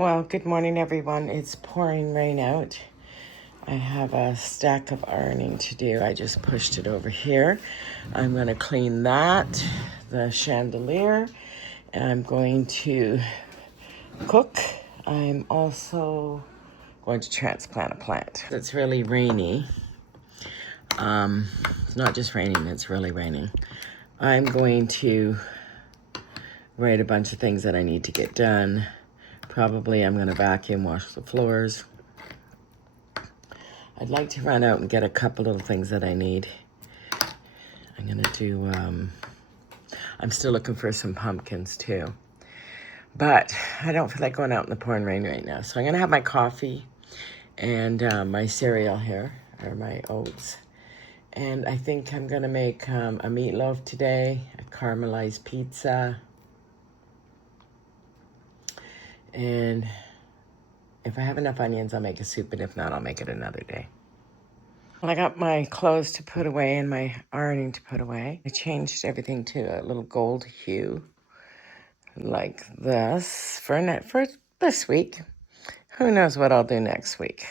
Well, good morning, everyone. It's pouring rain out. I have a stack of ironing to do. I just pushed it over here. I'm going to clean that, the chandelier. I'm going to cook. I'm also going to transplant a plant. It's really rainy. It's not just raining, it's really raining. I'm going to write a bunch of things that I need to get done. Probably I'm going to vacuum, wash the floors. I'd like to run out and get a couple little things that I need. I'm going to do, I'm still looking for some pumpkins too. But I don't feel like going out in the pouring rain right now. So I'm going to have my coffee and my cereal here, or my oats. And I think I'm going to make a meatloaf today, a caramelized pizza. And if I have enough onions, I'll make a soup, and if not, I'll make it another day. Well, I got my clothes to put away and my ironing to put away. I changed everything to a little gold hue, like this, for this week. Who knows what I'll do next week.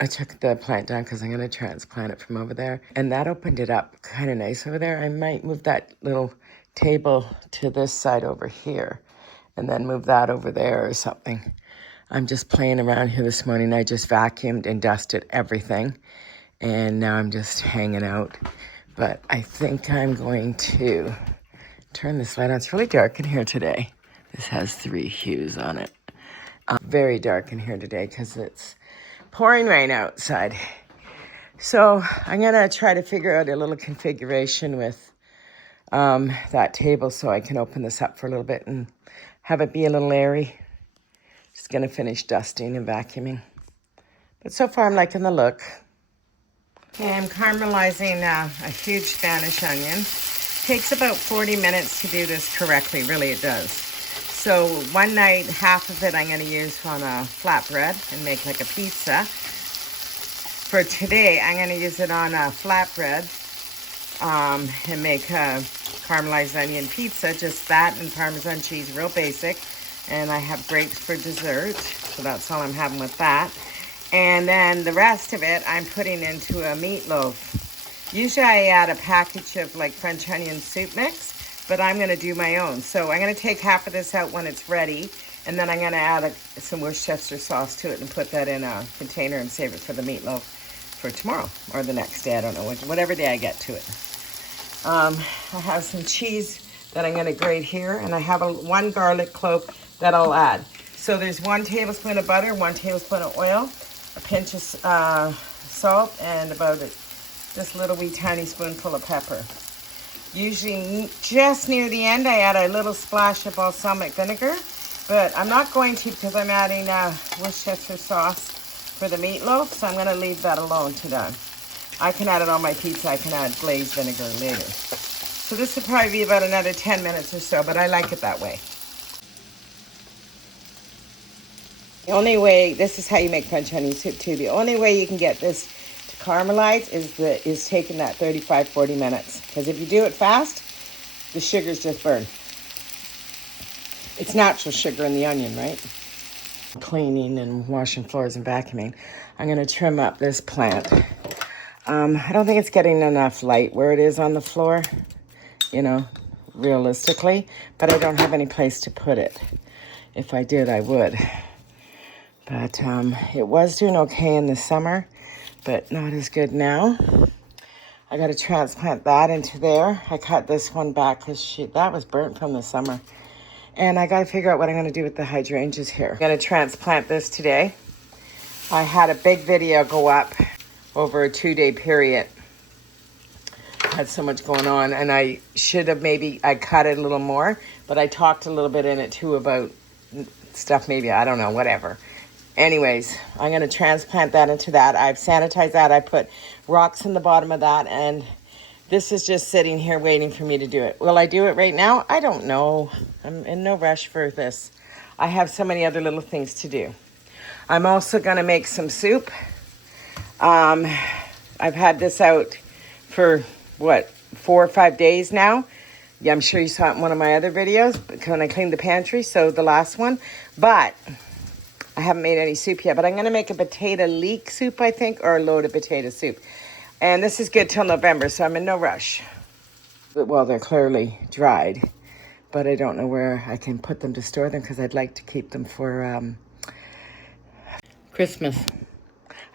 I took the plant down because I'm going to transplant it from over there, and that opened it up kind of nice over there. I might move that little table to this side over here, and then move that over there or something. I'm just playing around here this morning. I just vacuumed and dusted everything, and now I'm just hanging out. But I think I'm going to turn this light on. It's really dark in here today. This has 3 hues on it. Very dark in here today because it's pouring rain outside. So I'm going to try to figure out a little configuration with that table so I can open this up for a little bit and have it be a little airy. Just going to finish dusting and vacuuming. But so far I'm liking the look. Okay, I'm caramelizing a huge Spanish onion. Takes about 40 minutes to do this correctly, really it does. So one night, half of it I'm going to use on a flatbread and make like a pizza. For today, I'm going to use it on a flatbread and make a caramelized onion pizza, just that and Parmesan cheese, real basic. And I have grapes for dessert, so that's all I'm having with that. And then the rest of it, I'm putting into a meatloaf. Usually I add a package of like French onion soup mix, but I'm going to do my own. So I'm going to take half of this out when it's ready, and then I'm going to add some Worcestershire sauce to it and put that in a container and save it for the meatloaf for tomorrow or the next day. I don't know, whatever day I get to it. I have some cheese that I'm going to grate here, and I have one garlic clove that I'll add. So there's 1 tablespoon of butter, 1 tablespoon of oil, a pinch of salt, and about this little wee tiny spoonful of pepper. Usually just near the end, I add a little splash of balsamic vinegar, but I'm not going to because I'm adding Worcestershire sauce for the meatloaf, so I'm going to leave that alone today. I can add it on my pizza. I can add glazed vinegar later. So this will probably be about another 10 minutes or so, but I like it that way. The only way, this is how you make French onion soup too. The only way you can get this to caramelize is taking that 35-40 minutes. Because if you do it fast, the sugars just burn. It's natural sugar in the onion, right? Cleaning and washing floors and vacuuming. I'm going to trim up this plant. I don't think it's getting enough light where it is on the floor, you know, realistically. But I don't have any place to put it. If I did, I would. But it was doing okay in the summer, but not as good now. I got to transplant that into there. I cut this one back because that was burnt from the summer. And I got to figure out what I'm going to do with the hydrangeas here. I'm going to transplant this today. I had a big video go up over a 2-day period. I had so much going on, and I should have I cut it a little more, but I talked a little bit in it too about stuff maybe, I don't know, whatever. Anyways, I'm going to transplant that into that. I've sanitized that. I put rocks in the bottom of that, and this is just sitting here waiting for me to do it. Will I do it right now? I don't know. I'm in no rush for this. I have so many other little things to do. I'm also going to make some soup. I've had this out for, 4 or 5 days now. Yeah, I'm sure you saw it in one of my other videos when I cleaned the pantry, so the last one. But I haven't made any soup yet, but I'm going to make a potato leek soup, I think, or a loaded potato soup. And this is good till November, so I'm in no rush. Well, they're clearly dried, but I don't know where I can put them to store them because I'd like to keep them for Christmas.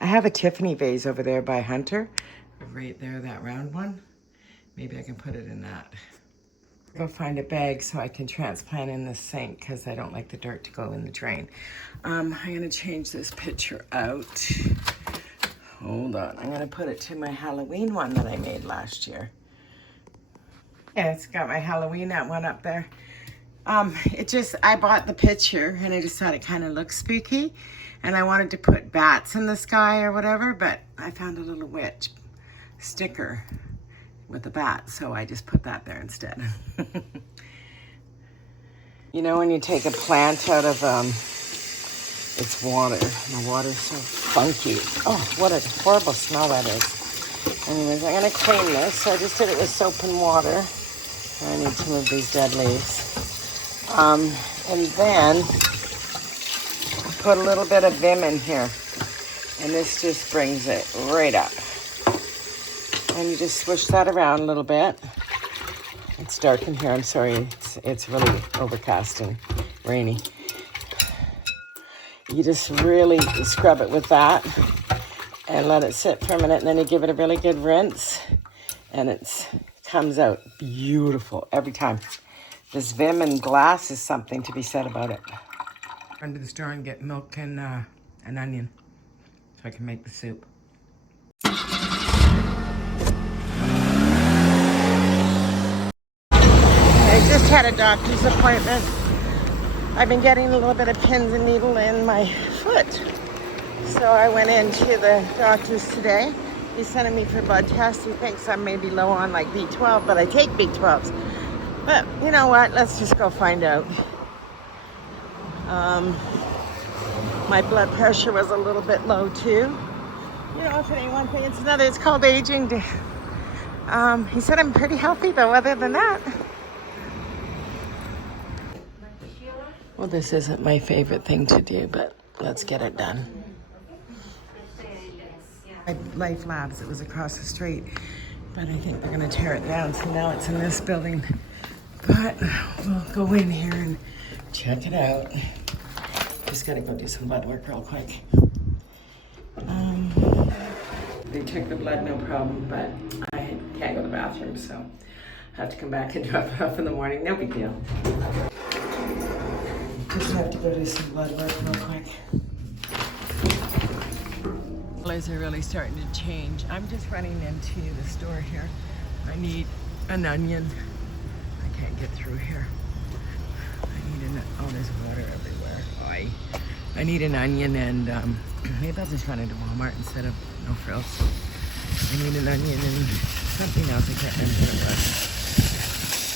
I have a Tiffany vase over there by Hunter. Right there, that round one. Maybe I can put it in that. Go find a bag so I can transplant in the sink because I don't like the dirt to go in the drain. I'm gonna change this picture out. Hold on, I'm gonna put it to my Halloween one that I made last year. Yeah, it's got my Halloween, that one up there. I bought the picture and I just thought it kind of looked spooky. And I wanted to put bats in the sky or whatever, but I found a little witch sticker with a bat, so I just put that there instead. You know when you take a plant out of its water, and the water's so funky. Oh, what a horrible smell that is. Anyways, I'm gonna clean this. So I just did it with soap and water. I need to move these dead leaves. And then put a little bit of Vim in here. And this just brings it right up. And you just swish that around a little bit. It's dark in here, I'm sorry. It's really overcast and rainy. You just really scrub it with that and let it sit for a minute, and then you give it a really good rinse, and it comes out beautiful every time. This Vim and glass is something to be said about it. Run to the store and get milk and an onion so I can make the soup. I just had a doctor's appointment. I've been getting a little bit of pins and needle in my foot. So I went into the doctor's today. He's sending me for blood tests. He thinks I'm maybe low on like B12, but I take B12s. But you know what? Let's just go find out. My blood pressure was a little bit low too. You know, if it ain't one thing, it's another. It's called aging. He said I'm pretty healthy though, other than that. Well, this isn't my favorite thing to do, but let's get it done. Life Labs, it was across the street, but I think they're gonna tear it down, so now it's in this building. But we'll go in here and check it out. Just gotta go do some blood work real quick. They took the blood, no problem, but I can't go to the bathroom, so I have to come back and drop it off in the morning. No big deal. Just have to go do some blood work real quick. Colors are really starting to change. I'm just running into the store here. I need an onion. I can't get through here. Oh, there's water everywhere. I need an onion and maybe I'll just run into Walmart instead of No Frills. I need an onion and something else. I can't remember what it was.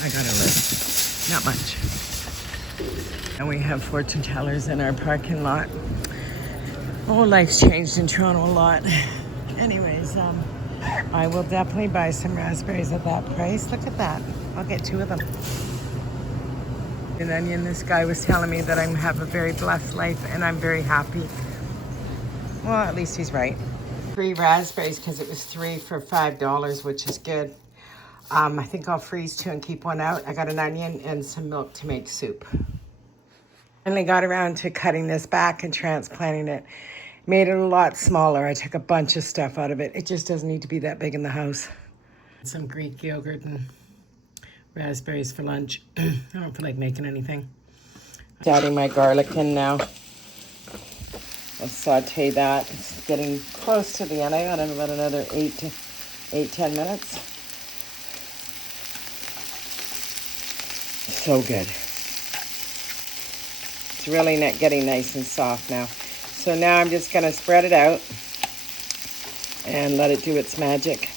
I got a list. Not much. And we have fortune tellers in our parking lot. Oh, life's changed in Toronto a lot. Anyways, I will definitely buy some raspberries at that price. Look at that. I'll get 2 of them. An onion. This guy was telling me that I have a very blessed life and I'm very happy. Well, at least he's right. 3 raspberries because it was 3 for $5, which is good. I think I'll freeze 2 and keep 1 out. I got an onion and some milk to make soup. Finally got around to cutting this back and transplanting it. Made it a lot smaller. I took a bunch of stuff out of it. It just doesn't need to be that big in the house. Some Greek yogurt and raspberries for lunch. I don't feel like making anything. Adding my garlic in now. I'll saute that. It's getting close to the end. I got about another 10 minutes. So good. It's really getting nice and soft now. So now I'm just gonna spread it out and let it do its magic.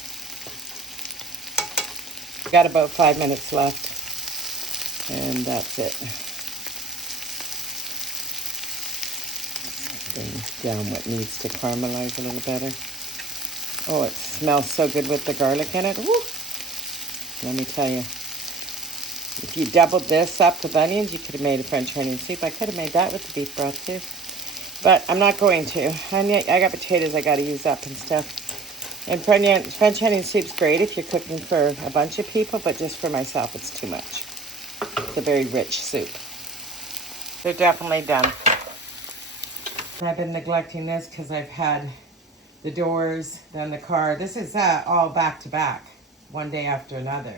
Got about 5 minutes left, and that's it. Bring down what needs to caramelize a little better. Oh, it smells so good with the garlic in it. Woo! Let me tell you. If you doubled this up with onions, you could have made a French onion soup. I could have made that with the beef broth too. But I'm not going to. I got potatoes I got to use up and stuff. And French onion soup's great if you're cooking for a bunch of people, but just for myself, it's too much. It's a very rich soup. They're definitely done. I've been neglecting this because I've had the doors, then the car. This is all back to back, one day after another.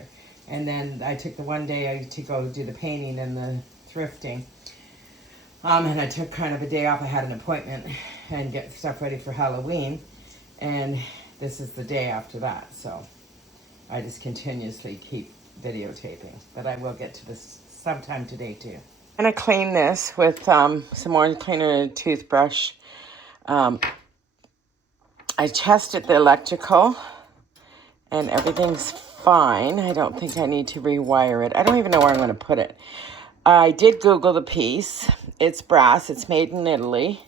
And then I took the one day to go do the painting and the thrifting. And I took kind of a day off. I had an appointment and get stuff ready for Halloween. And this is the day after that. So I just continuously keep videotaping. But I will get to this sometime today too. I'm going to clean this with some orange cleaner and a toothbrush. I tested the electrical and everything's fine. I don't think I need to rewire it. I don't even know where I'm going to put it. I did Google the piece. It's brass. It's made in Italy.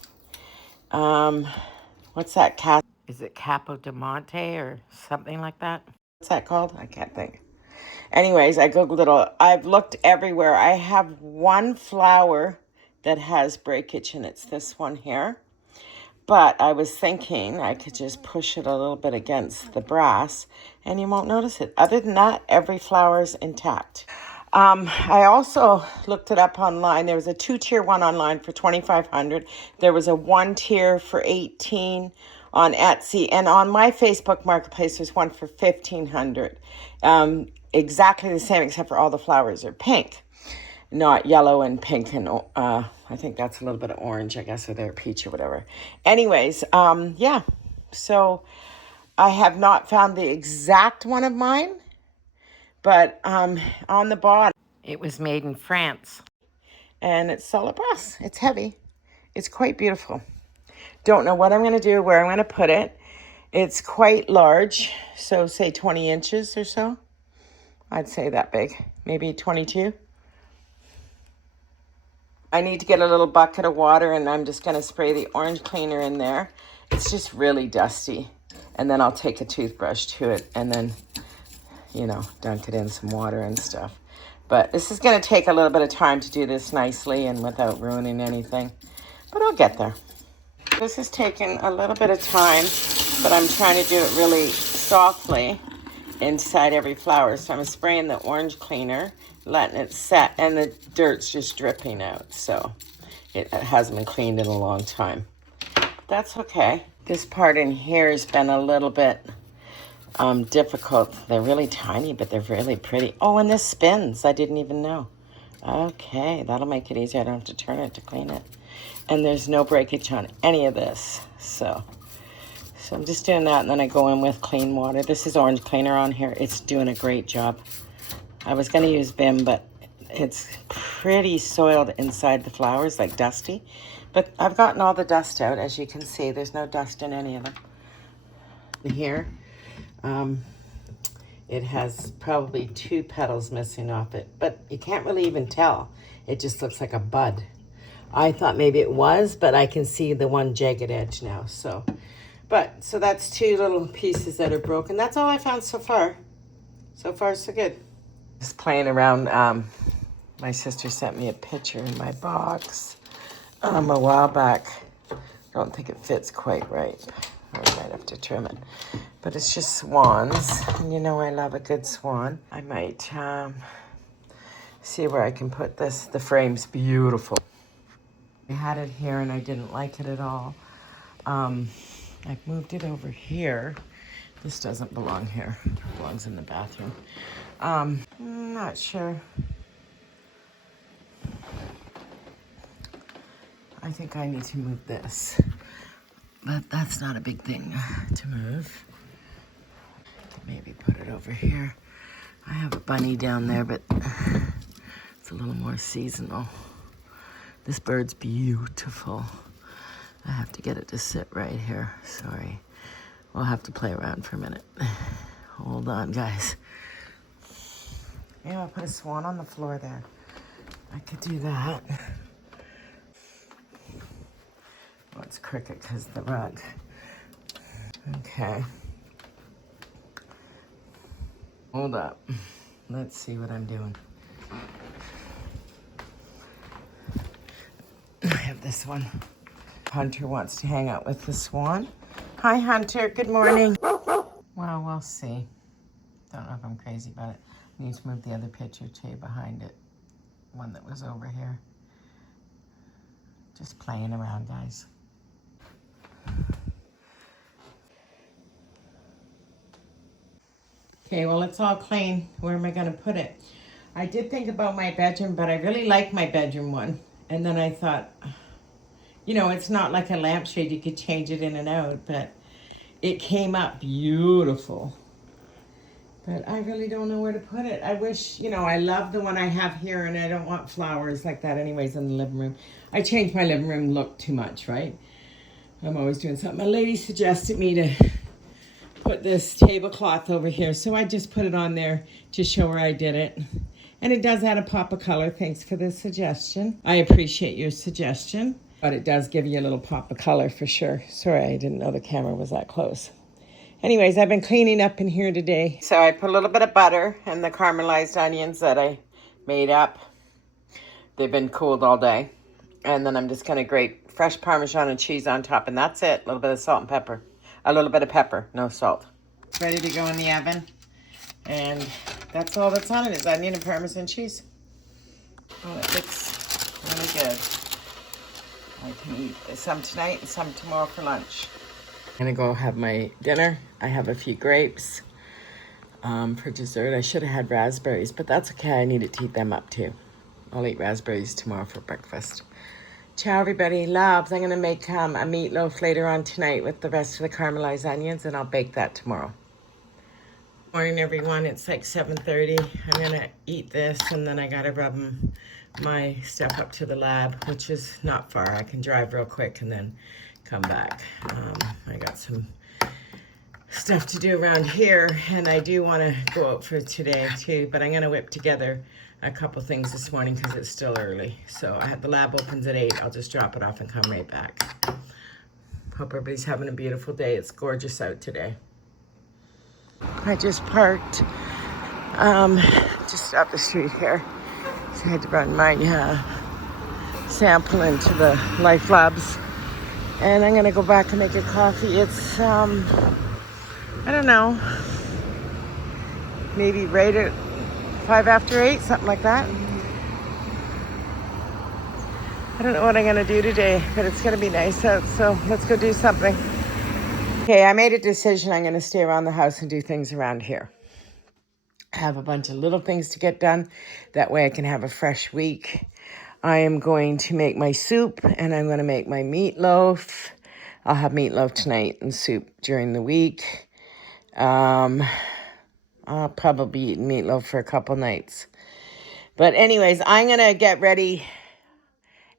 What's that? Is it Capodimonte or something like that? What's that called? I can't think. Anyways, I Googled it all. I've looked everywhere. I have one flower that has breakage, and it's this one here. But I was thinking I could just push it a little bit against the brass, and you won't notice it. Other than that, every flower is intact. I also looked it up online. There was a 2-tier one online for $2,500. There was a 1-tier for $18 on Etsy, and on my Facebook Marketplace, there's one for $1,500. Exactly the same, except for all the flowers are pink, not yellow and pink, and I think that's a little bit of orange, I guess, or they're peach or whatever. Anyways, yeah. So I have not found the exact one of mine, but on the bottom, it was made in France, and it's solid brass. It's heavy. It's quite beautiful. Don't know what I'm going to do, where I'm going to put it. It's quite large, so say 20 inches or so. I'd say that big, maybe 22. I need to get a little bucket of water, and I'm just going to spray the orange cleaner in there. It's just really dusty. And then I'll take a toothbrush to it and then, dunk it in some water and stuff. But this is going to take a little bit of time to do this nicely and without ruining anything. But I'll get there. This has taken a little bit of time, but I'm trying to do it really softly inside every flower. So I'm spraying the orange cleaner, letting it set, and the dirt's just dripping out. So it hasn't been cleaned in a long time. That's okay. This part in here has been a little bit difficult. They're really tiny, but they're really pretty. Oh, and this spins. I didn't even know. Okay, that'll make it easier. I don't have to turn it to clean it. And there's no breakage on any of this. So I'm just doing that, and then I go in with clean water. This is orange cleaner on here. It's doing a great job. I was going to use Vim, but it's pretty soiled inside the flowers, like dusty. But I've gotten all the dust out, as you can see. There's no dust in any of them. Here, it has probably 2 petals missing off it, but you can't really even tell. It just looks like a bud. I thought maybe it was, but I can see the one jagged edge now. So that's 2 little pieces that are broken. That's all I found so far. So far, so good. Just playing around. My sister sent me a picture in my box a while back. I don't think it fits quite right. I might have to trim it. But it's just swans. And I love a good swan. I might see where I can put this. The frame's beautiful. I had it here and I didn't like it at all. I've moved it over here. This doesn't belong here. It belongs in the bathroom. I'm not sure. I think I need to move this. But that's not a big thing to move. Maybe put it over here. I have a bunny down there, but it's a little more seasonal. This bird's beautiful. I have to get it to sit right here. Sorry. We'll have to play around for a minute. Hold on, guys. Yeah, I'll put a swan on the floor there. I could do that. Well, it's crooked because of the rug. Okay. Hold up. Let's see what I'm doing. I have this one. Hunter wants to hang out with the swan. Hi, Hunter. Good morning. Well, we'll see. Don't know if I'm crazy about it. I need to move the other picture too behind it. One that was over here. Just playing around, guys. Okay, well, it's all clean. Where am I going to put it? I did think about my bedroom, but I really like my bedroom one. And then I thought, you know, it's not like a lampshade. You could change it in and out, but it came up beautiful. But I really don't know where to put it. I wish, you know, I love the one I have here, and I don't want flowers like that anyways in the living room. I changed my living room look too much, right? I'm always doing something. A lady suggested me to put this tablecloth over here, so I just put it on there to show her I did it. And it does add a pop of color. Thanks for the suggestion. I appreciate your suggestion, but it does give you a little pop of color for sure. Sorry, I didn't know the camera was that close. Anyways, I've been cleaning up in here today. So I put a little bit of butter and the caramelized onions that I made up. They've been cooled all day. And then I'm just going to grate fresh Parmesan and cheese on top, and that's it. A little bit of salt and pepper. A little bit of pepper, no salt. Ready to go in the oven. And that's all that's on it is onion and Parmesan cheese. Oh, it looks really good. I can eat some tonight and some tomorrow for lunch. I'm gonna go have my dinner. I have a few grapes for dessert. I should have had raspberries, but that's okay. I needed to eat them up too. I'll eat raspberries tomorrow for breakfast. Ciao, everybody. Loves. I'm gonna make a meatloaf later on tonight with the rest of the caramelized onions, and I'll bake that tomorrow. Morning, everyone. It's like 7:30. I'm gonna eat this, and then I gotta rub my stuff up to the lab, which is not far. I can drive real quick and then come back. I got some stuff to do around here, and I do want to go out for today too, but I'm going to whip together a couple things this morning because it's still early. So I have the lab opens at 8. I'll just drop it off and come right back. Hope everybody's having a beautiful day. It's gorgeous out today. I just parked just up the street here. So I had to run my sample into the Life Labs. And I'm gonna go back and make a coffee. It's, I don't know, maybe right at 5 after 8, something like that. I don't know what I'm gonna do today, but it's gonna be nice out, so let's go do something. Okay, I made a decision. I'm gonna stay around the house and do things around here. I have a bunch of little things to get done. That way I can have a fresh week. I am going to make my soup, and I'm going to make my meatloaf. I'll have meatloaf tonight and soup during the week. I'll probably be eating meatloaf for a couple nights. But anyways, I'm going to get ready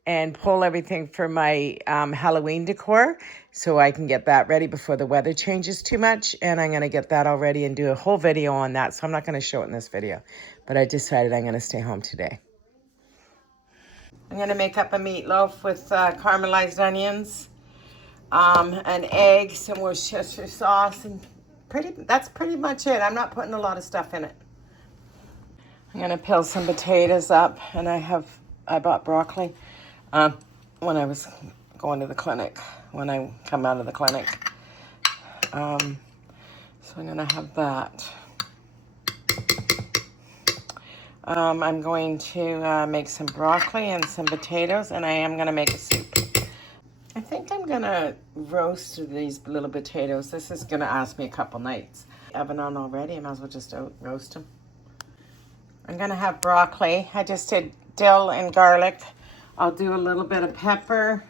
and pull everything for my Halloween decor so I can get that ready before the weather changes too much. And I'm going to get that all ready and do a whole video on that. So I'm not going to show it in this video. But I decided I'm going to stay home today. I'm going to make up a meatloaf with caramelized onions, an egg, some Worcestershire sauce, and that's pretty much it. I'm not putting a lot of stuff in it. I'm going to peel some potatoes up, and I bought broccoli when I was going to the clinic, when I come out of the clinic. So I'm going to have that. I'm going to make some broccoli and some potatoes, and I am going to make a soup. I think I'm going to roast these little potatoes. This is going to last me a couple nights. Oven on already. I might as well just roast them. I'm going to have broccoli. I just did dill and garlic. I'll do a little bit of pepper,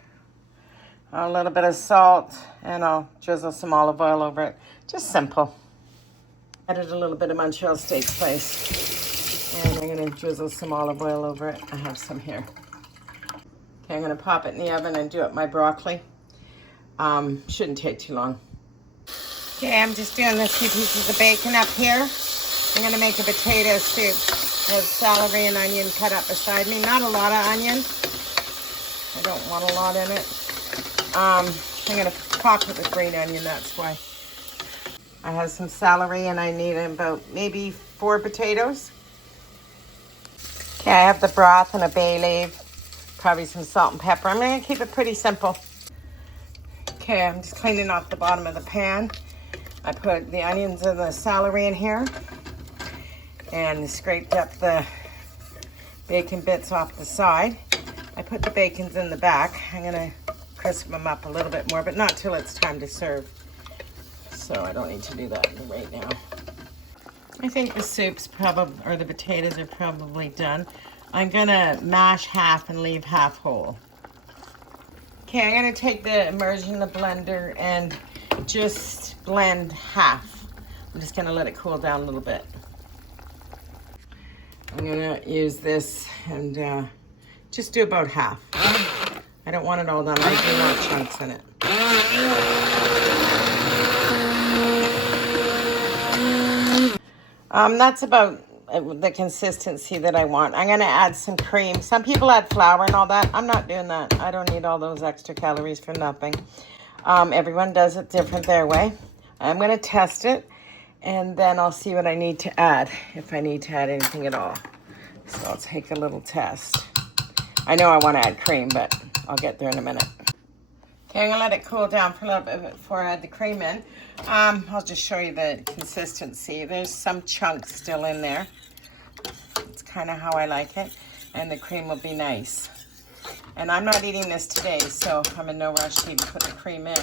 a little bit of salt, and I'll drizzle some olive oil over it. Just simple. Added a little bit of Montreal steak spice. And I'm going to drizzle some olive oil over it. I have some here. Okay, I'm going to pop it in the oven and do up my broccoli. Shouldn't take too long. Okay, I'm just doing this 2 pieces of bacon up here. I'm going to make a potato soup. I have celery and onion cut up beside me. Not a lot of onion. I don't want a lot in it. I'm going to pop it with green onion, that's why. I have some celery, and I need about maybe 4 potatoes. Okay, I have the broth and a bay leaf, probably some salt and pepper. I'm going to keep it pretty simple. Okay, I'm just cleaning off the bottom of the pan. I put the onions and the celery in here and scraped up the bacon bits off the side. I put the bacons in the back. I'm gonna crisp them up a little bit more, but not till it's time to serve. So I don't need to do that right now. I think the soup's probably, or the potatoes are probably done. I'm gonna mash half and leave half whole. Okay, I'm gonna take the immersion in the blender and just blend half. I'm just gonna let it cool down a little bit. I'm gonna use this and just do about half. I don't want it all done, I do want chunks in it. That's about the consistency that I want. I'm gonna add some cream. Some people add flour and all that. I'm not doing that. I don't need all those extra calories for nothing. Everyone does it different their way. I'm gonna test it and then I'll see what I need to add, if I need to add anything at all. So I'll take a little test. I know I want to add cream, but I'll get there in a minute. Okay, I'm gonna let it cool down for a little bit before I add the cream in. I'll just show you the consistency. There's some chunks still in there. It's kind of how I like it. And the cream will be nice. And I'm not eating this today, so I'm in no rush to even put the cream in.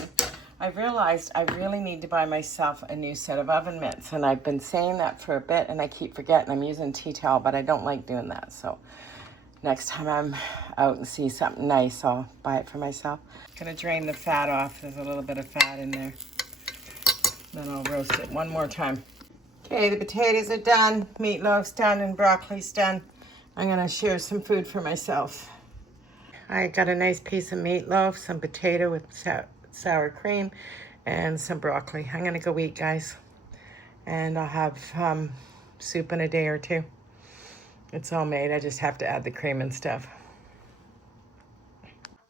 I realized I really need to buy myself a new set of oven mitts. And I've been saying that for a bit, and I keep forgetting I'm using tea towel, but I don't like doing that. So next time I'm out and see something nice, I'll buy it for myself. I'm gonna drain the fat off. There's a little bit of fat in there. Then I'll roast it one more time. Okay, the potatoes are done, meatloaf's done, and broccoli's done. I'm gonna share some food for myself. I got a nice piece of meatloaf, some potato with sour cream, and some broccoli. I'm gonna go eat, guys. And I'll have soup in a day or two. It's all made, I just have to add the cream and stuff.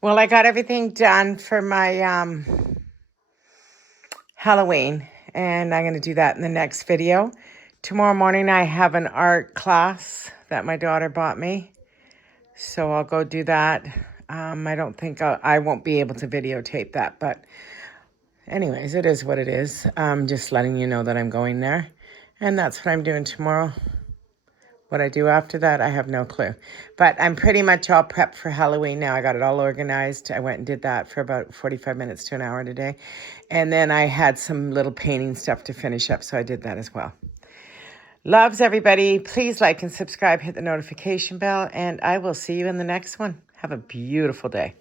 Well, I got everything done for my Halloween, and I'm gonna do that in the next video. Tomorrow morning I have an art class that my daughter bought me, so I'll go do that. I don't think I won't be able to videotape that, but anyways, it is what it is. Just letting you know that I'm going there, and that's what I'm doing tomorrow. What I do after that, I have no clue. But I'm pretty much all prepped for Halloween now. I got it all organized. I went and did that for about 45 minutes to an hour today. And then I had some little painting stuff to finish up, so I did that as well. Loves, everybody. Please like and subscribe, hit the notification bell, and I will see you in the next one. Have a beautiful day.